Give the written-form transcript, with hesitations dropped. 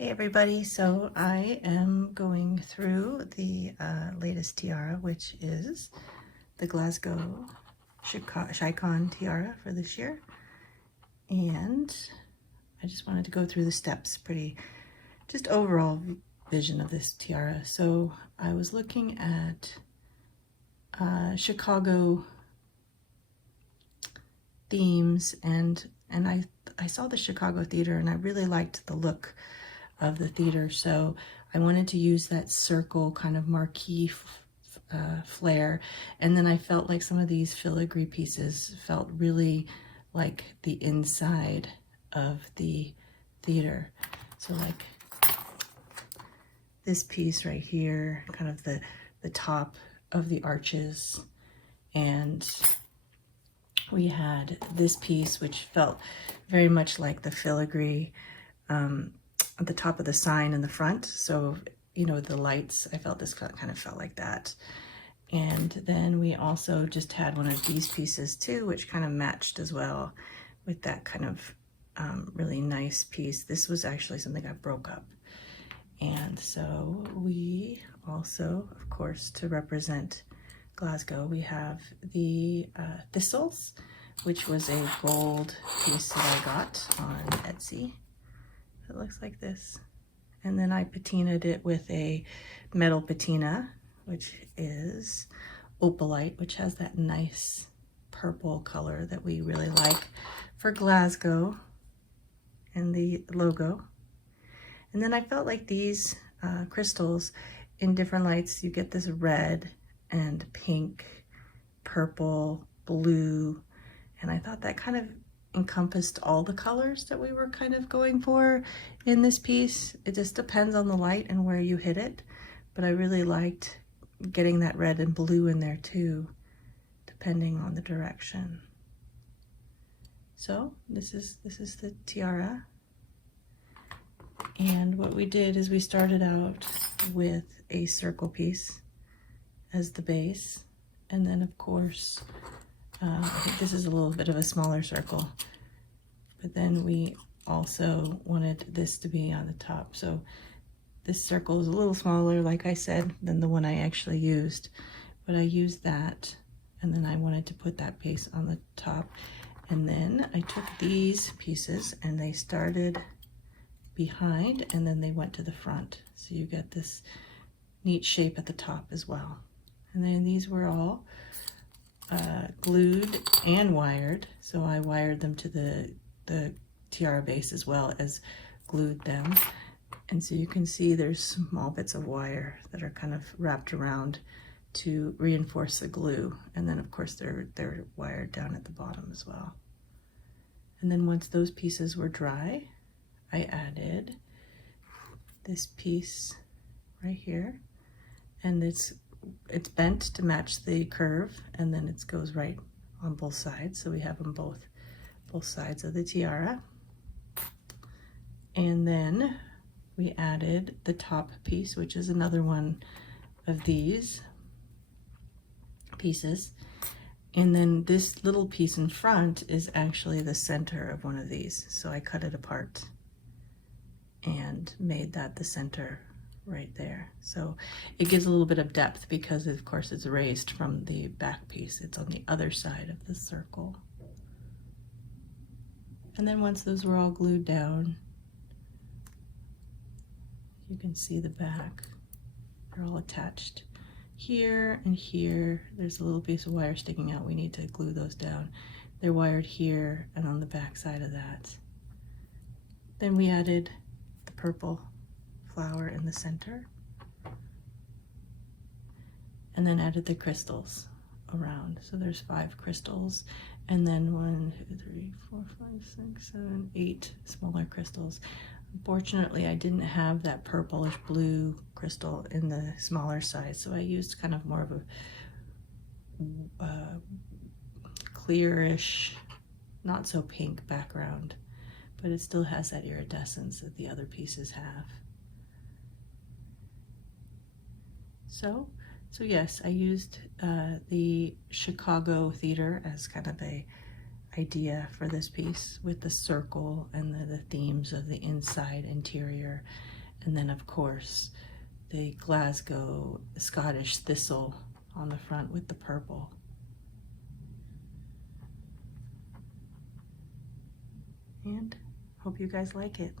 Hey everybody, so I am going through the latest tiara, which is the Glasgow Chicon tiara for this year. And I just wanted to go through the steps, just overall vision of this tiara. So I was looking at Chicago themes and I saw the Chicago theater and I really liked the look of the theater, so I wanted to use that circle kind of marquee flair, and then I felt like some of these filigree pieces felt really like the inside of the theater. So like this piece right here, kind of the top of the arches, and we had this piece which felt very much like the filigree at the top of the sign in the front. So, you know, the lights, I felt this kind of felt like that. And then we also just had one of these pieces too, which kind of matched as well with that kind of really nice piece. This was actually something I broke up. And so we also, of course, to represent Glasgow, we have the Thistles, which was a gold piece that I got on Etsy. It looks like this. And then I patinaed it with a metal patina, which is opalite, which has that nice purple color that we really like for Glasgow and the logo. And then I felt like these crystals in different lights, you get this red and pink, purple, blue, and I thought that kind of encompassed all the colors that we were kind of going for in this piece. It just depends on the light and where you hit it, but I really liked getting that red and blue in there too, depending on the direction. So this is the tiara, and what we did is we started out with a circle piece as the base, and then of course I think this is a little bit of a smaller circle, but then we also wanted this to be on the top. So this circle is a little smaller, like I said, than the one I actually used, but I used that, and then I wanted to put that piece on the top. And then I took these pieces and they started behind and then they went to the front. So you get this neat shape at the top as well. And then these were all glued and wired, so I wired them to the tiara base as well as glued them. And so you can see there's small bits of wire that are kind of wrapped around to reinforce the glue, and then of course they're wired down at the bottom as well. And then once those pieces were dry, I added this piece right here, and it's bent to match the curve, and then it goes right on both sides, so we have them both sides of the tiara. And then we added the top piece, which is another one of these pieces, and then this little piece in front is actually the center of one of these, so I cut it apart and made that the center right there. So it gives a little bit of depth because of course it's raised from the back piece. It's on the other side of the circle. And then once those were all glued down, you can see the back. They're all attached here and here. There's a little piece of wire sticking out. We need to glue those down. They're wired here and on the back side of that. Then we added the purple flower in the center, and then added the crystals around. So there's 5 crystals, and then 1, 2, 3, 4, 5, 6, 7, 8 smaller crystals. Unfortunately, I didn't have that purplish blue crystal in the smaller size, so I used kind of more of a clearish, not so pink background, but it still has that iridescence that the other pieces have. So yes, I used the Chicago theater as kind of a idea for this piece with the circle and the themes of the inside interior. And then of course the Glasgow Scottish thistle on the front with the purple. And hope you guys like it.